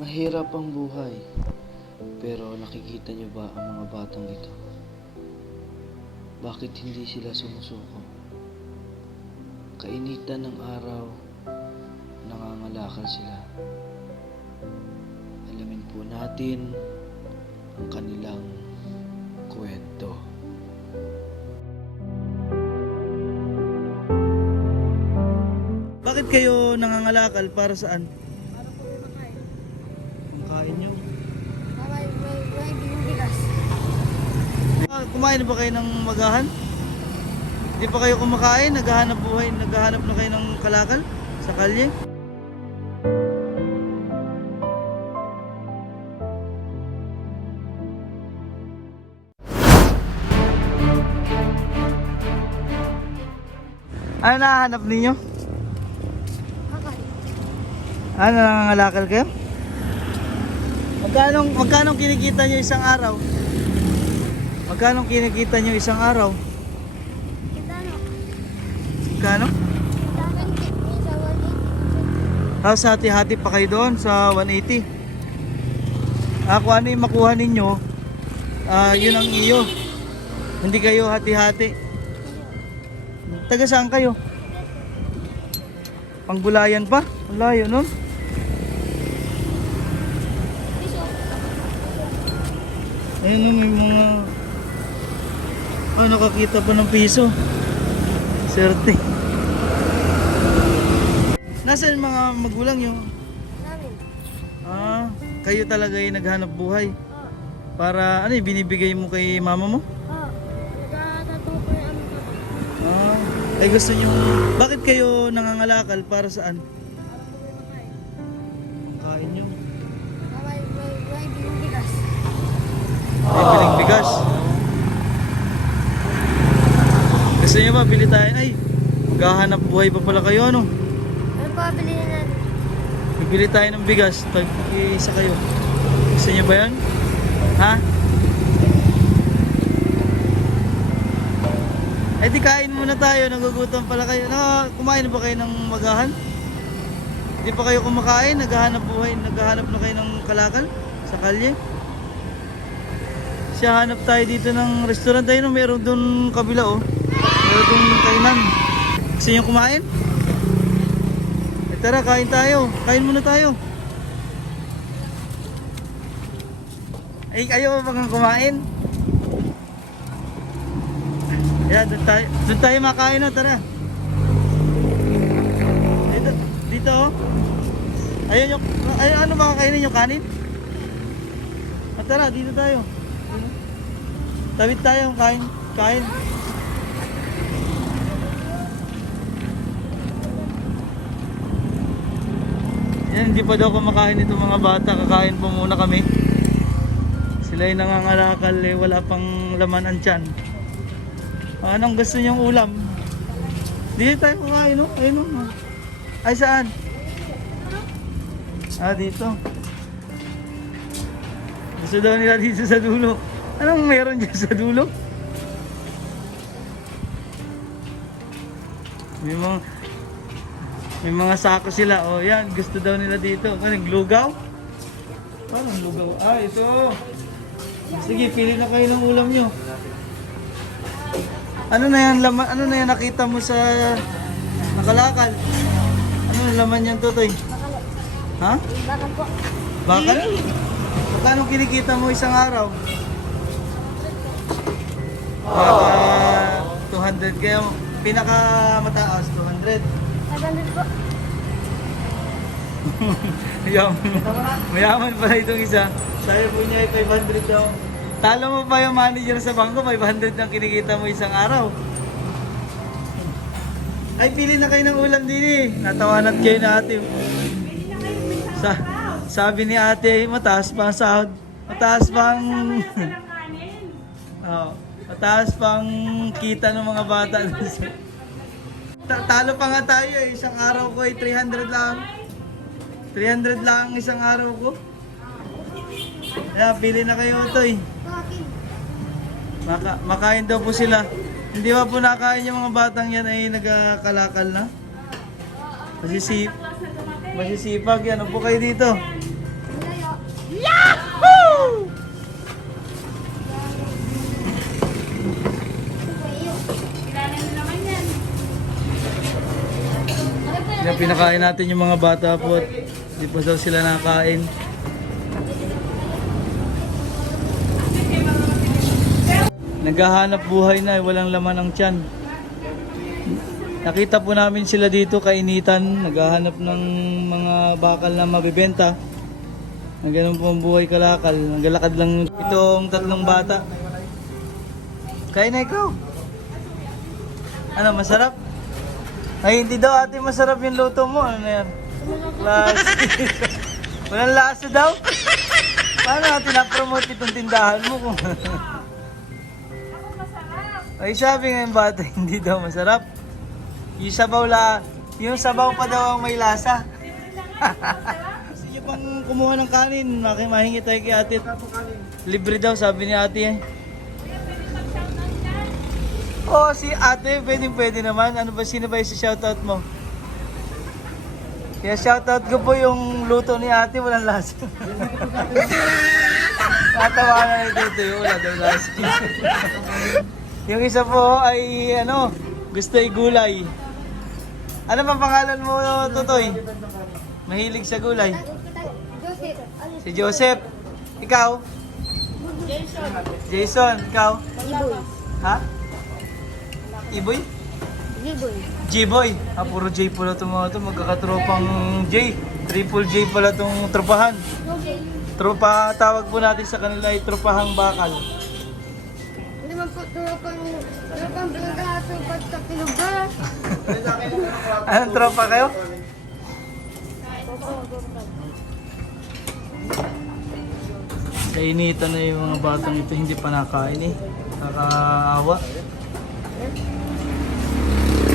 Mahirap ang buhay, pero nakikita niyo ba ang mga batang ito? Bakit hindi sila sumusuko? Kainitan ng araw, nangangalakal sila. Alamin po natin ang kanilang kwento. Bakit kayo nangangalakal? Para saan? Para po makain. Ang kain nyo. May bigas. Kumain na ba kayo ng magahan? Hindi pa kayo kumakain? Naghahanap buhay? Naghahanap na kayo ng kalakal sa kalye? Ano nahanap ninyo? Makain. Ano, nangangalakal kayo? Magkano kinikita nyo isang araw? Magkano kinikita nyo isang araw? Kita no. Magkano? Dagan tip sa wallet. Tapos hati-hati pa kayo doon sa 180. Kung ano yung makuha ninyo, yun ang iyo. Hindi kayo hati-hati. Taga saan kayo? Panggulayan pa? Ang layo nun. Ayun nun, may mga nakakita pa ng piso. Serte. Nasaan yung mga magulang nyo? Namin. Kayo talaga yung naghanap buhay. Oh. Para ano yung binibigay mo kay mama mo? Oh. Nagtatatong ko yung aming papa. Ay gusto nyo, bakit kayo nangangalakal? Para saan? Para po makain. Ang kain nyo. May bigas. Ay, biling bigas. Gusto nyo ba, bili tayo? Ay, maghahanap buhay pa pala kayo, ano? Ano pa bilhin natin? Bibili tayo ng bigas, isa kayo. Gusto nyo ba yan? Ha? Ay di kain muna tayo, nagugutom pala kayo. Kumain na ba kayo ng magahan? Hindi pa kayo kumakain, naghahanap buhay, naghahanap na kayo ng kalakal sa kalye. Siya, hanap tayo dito ng restaurant tayo, no? Meron doon kabila, oh. Meron doon kainan. Gusto nyo kumain? Tara, kain tayo. Kain muna tayo. Ay, kayo ba bang kumain? Yan, doon tayo makain na, tara. Dito, oh. Ayun yung, ano makakainin yung kanin? Tara, dito tayo. Tawid tayo, kain. Yan, hindi pa daw kumakain itong mga bata. Kakain po muna kami. Sila ay nangangalakal, wala pang laman ang tiyan. Anong gusto niyong ulam? Dito tayo kakain, no? Ayun, no? Ay, saan? Dito. Gusto daw nila dito sa dulo. Anong meron dyan sa dulo? May mga sako sila. Oh, yan. Gusto daw nila dito. Anong lugaw? Parang lugaw. Ito. Sige, pili na kayo ng ulam nyo. Ano na yan laman? Ano na yan nakita mo sa nakalakal? Ano na laman yan, Totoy? Ha? Bakal po. Bakal? Magkano kinikita mo isang araw? Baka 200. Kaya pinaka mataas 200. 500 po. Mayaman pala itong isa. Sabi po niya ay 500 daw. Talo mo pa yung manager sa bangko, 500 ang kinikita mo isang araw. Ay, pili na kayo ng ulam din eh. Natawanan kayo na ate. Sabi ni ate, mataas pa ang sahod. Mataas pa ang... mataas pang kita ng mga bata. Talo pa nga tayo eh. Isang araw ko ay 300 lang. 300 lang isang araw ko. Kaya pili na kayo ito eh. Makain daw po sila. Hindi ba po nakain yung mga batang yan ay nagkakalakal na? Masisipag yan. Upo kayo dito. Wala Yahoo! Yan, pinakain natin yung mga bata po at di pa daw sila nakakain. Naghahanap buhay na, walang laman ang tiyan. Nakita po namin sila dito kainitan, naghahanap ng mga bakal na mabibenta. Na ganun po ang buhay kalakal, naglalakad lang itong tatlong bata. Kain na ikaw. Ano, masarap? Ay, hindi daw ate masarap yung luto mo. Ano na yan? Klase. Walang lasa daw? Paano natin na-promote itong tindahan mo kung... Ay, sabi nga yung bata, hindi daw masarap. Yung sabaw yung sabaw pa daw ang may lasa. Gusto niyo pang kumuha ng kanin, mahingi tayo kay ate. Libre daw, sabi ni ate eh. Oh, si ate, pwede naman. Ano ba, sino ba yung shoutout mo? Kaya shoutout ko po yung luto ni ate, walang lasa. Natawa na ito yung wala daw lasa. Yung isa po ay ano, gusto ay gulay. Ano ba pangalan mo, Totoy? Mahilig sa gulay. Joseph. Si Joseph. Ikaw? Jason, ikaw? Iboy. Ha? Iboy? Iboy. J-boy. Ah, puro J pala itong mga ito. Magkakatropang J. Triple J pala itong tropahan. Tropa, tawag po natin sa kanila ay tropahang bakal. Hindi man po tropang pinagkahaso pag sa pinuga. Anong tropa kayo? Kainitan na yung mga batang ito, hindi pa nakain eh. Nakakaawa.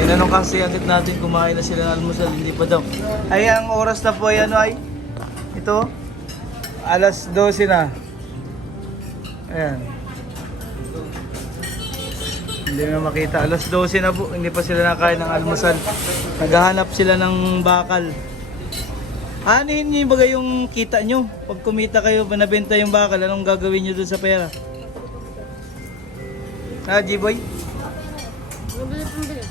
Tinanong kasi agad natin kumain na sila ng almusal, hindi pa daw. Ay, ang oras na po ay ano ay? Ito? Alas 12 na. Ayan. Hindi na makita. Alas 12 na po, hindi pa sila nakain ng almusal. Naghahanap sila ng bakal. Anin niyo yung bagay yung kita nyo? Pag kumita kayo, panabenta yung bakal, anong gagawin nyo doon sa pera? Ha, G-boy? Mabili pang bili.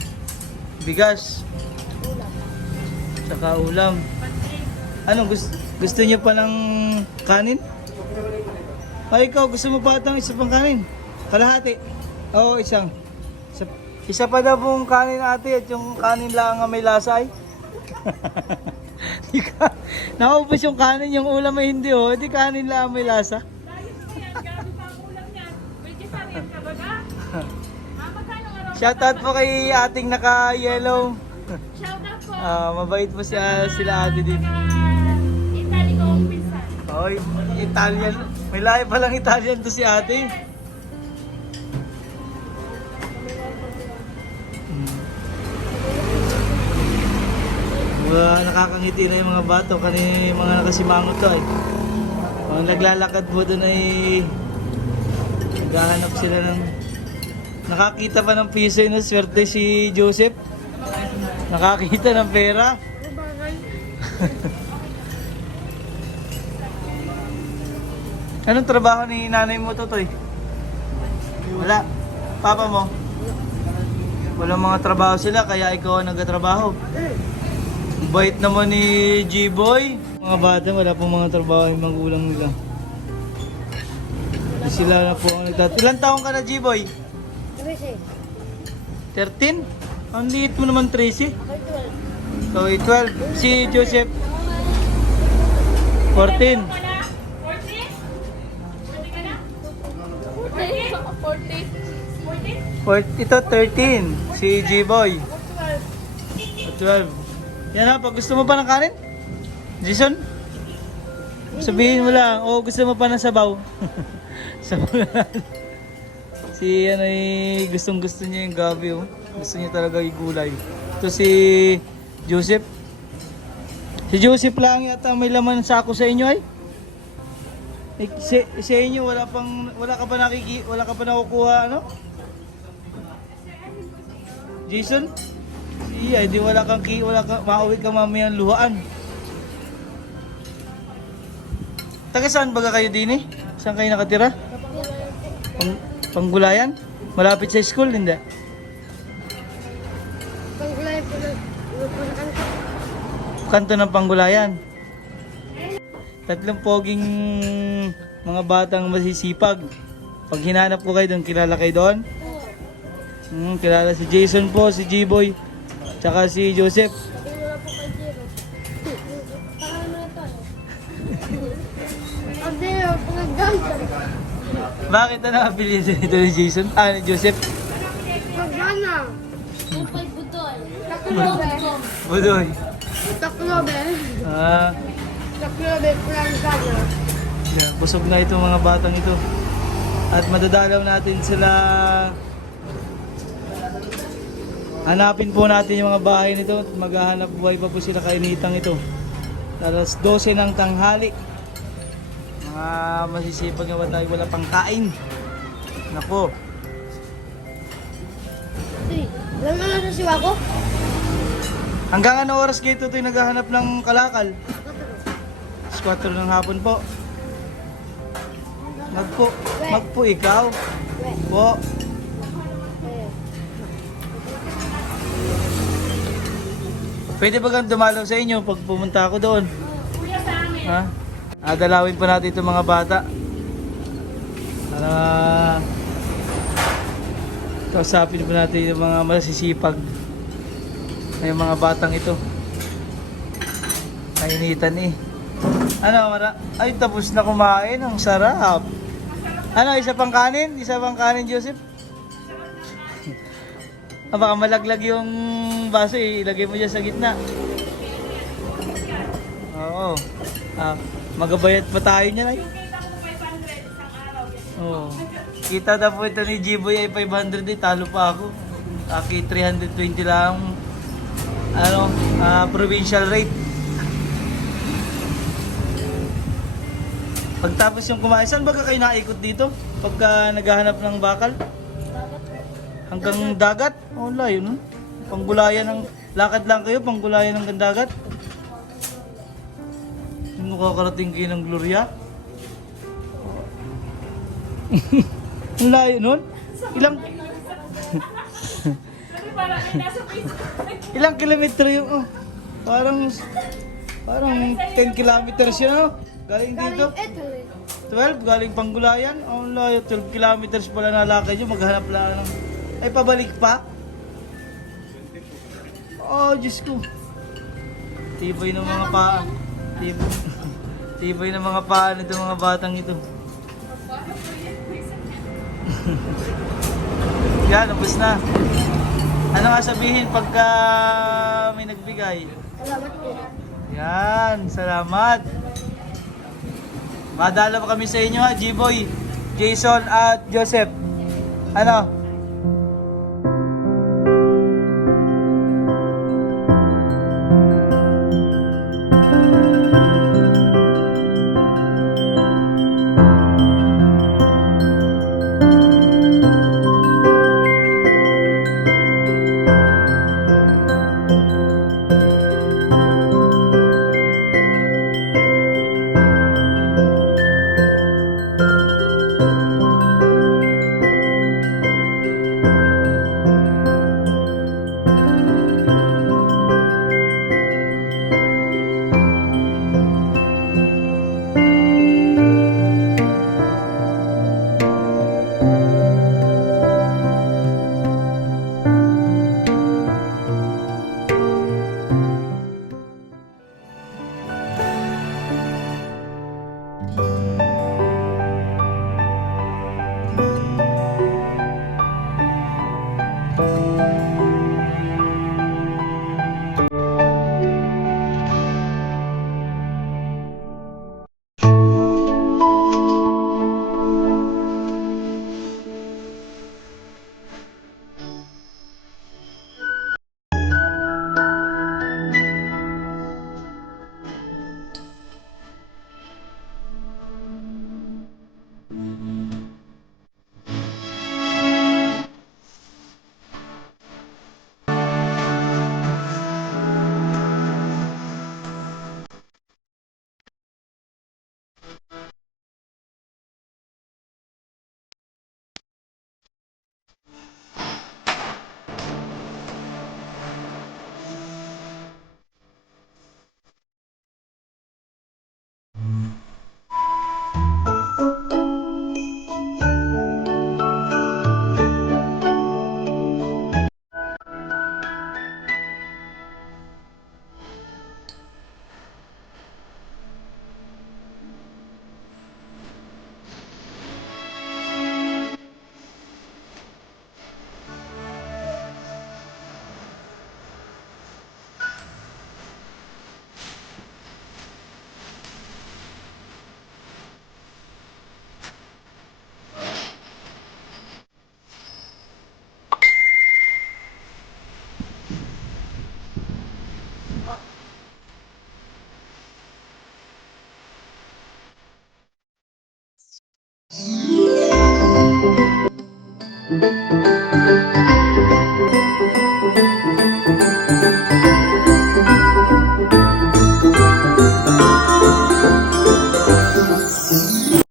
Bigas. Saka ulam. Ano, gusto niyo pa ng kanin? Ay, ikaw, gusto mo pa itong isa pang kanin? Kalahati? Oo, isang. Isa pa daw pong kanin ate at yung kanin lang ang may lasa ay. Naubos yung kanin, yung ulam ay hindi oh. Hindi kanin lang ang may lasa. Shoutout po kay ating naka-yellow. Shoutout po. Mabait po sila ate dito. Itali ko ang pinsan. Oy, Italian. May lahi palang Italian to si ate. Nakakangiti na yung mga bato, mga nakasimangot to ay. Mga naglalakad po doon ay naghahanap sila ng nakakita pa ng piso na swerte si Joseph. Nakakita ng pera. Anong trabaho ni nanay mo, Totoy? Wala. Papa mo? Walang mga trabaho sila, kaya ikaw ang nagtatrabaho. Bait naman ni G-boy. Mga bata, wala pong mga trabaho yung magulang nila. Sila na po ang nagtatrabaho. Ilan taong ka na, G-boy? 13? Ang liit mo naman, 13. So, 12. Si Joseph? 14. 40. Ito, 13. Si G-boy. 12. Yan ha, pag gusto mo pa ng kanin? Jason? Sabihin mo lang, o gusto mo pa ng sabaw? Sabaw na. Si ano gustong gusto niya yung gabi oh. Gusto niya talaga yung gulay. Ito si Joseph. Si Joseph lang yata may laman sa ako sa inyo ay. Sa inyo wala ka pa nakukuha ano? Jason? Iya, di wala kang mauwi ka mamayang luhaan. Taga saan baga kayo din eh? Saan kayo nakatira? Panggulayan? Malapit sa school, hindi? Panggulay po ng kanto. Kanto ng Panggulayan. Tatlong poging mga batang masisipag. Pag hinanap ko kayo doon, kilala kayo doon? Kilala si Jason po, si G-Boy, tsaka si Joseph. Sabi mo na po kay Jiro. Pangalan mo na to. Ang Jiro, pagaganda. Bakit na apelyido nito ni Jason? Ah, ni Joseph? Pagana. Upay Budoy. Taklobe. Budoy. Taklobe. Ah, Taklobe, Prangana. yeah, busog na itong mga batang ito. At madadalaw natin sila. Hanapin po natin yung mga bahay nito at maghahanap buhay pa po sila kainitang ito. Alas 12 ng tanghali. Mga masisipag nga tayo, wala pang kain. Nako. Alam mo na sa siwa ko? Hanggang ano oras kayo ito naghahanap ng kalakal? 4 ng hapon po. Magpo ikaw. Po. Pwede ba kang dumalaw sa inyo pag pumunta ako doon? Kuya sa amin. Ha? Dalawin po natin itong mga bata. Para kausapin po natin yung mga masisipag na yung mga batang ito. Kainitan eh. Ano, ay tapos na kumain. Ang sarap. Ano, isa pang kanin? Isa pang kanin, Joseph? Baka malaglag yung baso eh. Ilagay mo dyan sa gitna. Oo. Magabayat pa tayo niyan ay. Oo. Kita na po ito ni G-Boy ay 500 eh. Talo pa ako. Aki 320 lang. Ano, provincial rate. Pagtapos yung kumain, saan ba kayo naikot dito? Pagka naghahanap ng bakal? Hanggang dagat? Oh, layo nun. Panggulayan ng... Lakad lang kayo, panggulayan ng dagat. Yung nakakarating kayo ng Gloria. Ang layo nun? Ilang kilometro yung... Oh, parang 10 kilometers yun, oh. Galing dito. 12, galing Panggulayan. Oh, layo. 12 kilometers pala nalakad yun. Maghanap lang ng... Ay, pabalik pa? Oh, Diyos ko. Tibay ng mga paa. Tibay ng mga paa nito mga batang ito. Yan, ubos na. Ano nga sabihin pagka may nagbigay? Salamat po. Yan, salamat. Madala pa kami sa inyo ha, G-Boy, Jason at Joseph. Ano?